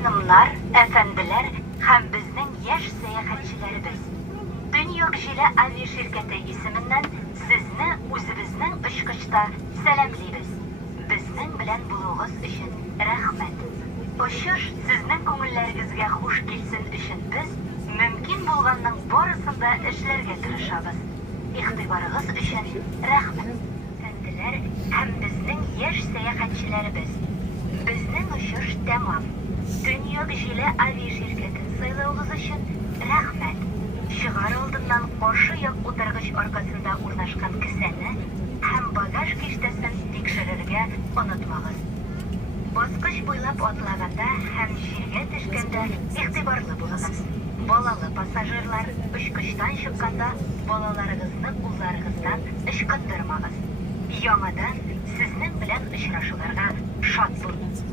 Ханымнар, әфәнделәр һәм безнең яшь сәяхәтчеләребез. Дөнья кешеле авиаширкәте исеменнән сезне үзебезнең очкычта сәламлыйбыз. Безнең белән булугыз өчен рәхмәт. Очыш сезнең күңелләрегезгә хуш килсен өчен без мөмкин булганның барысын да эшләргә тырышабыз. Игътибарыгыз өчен рәхмәт. Әфәнделәр һәм безнең яшь сәяхәтчеләребез. Безнең очыш тәмам. Дөнья кешеле авиаширкәтен сайлаугыз өчен рәхмәт. Чыгар алдыннан каршы як утыргыч аркасында урнашкан кесәне һәм багаж киштәсен тикшерергә онытмагыз. Баскыч буйлап атлаганда һәм җиргә төшкәндә игътибарлы булыгыз. Балалы пассажирлар очкычтан чыкканда балаларыгызны кулларыгыздан ычкындырмагыз. Яңадан сезнең белән очрашуларга шат булыгыз.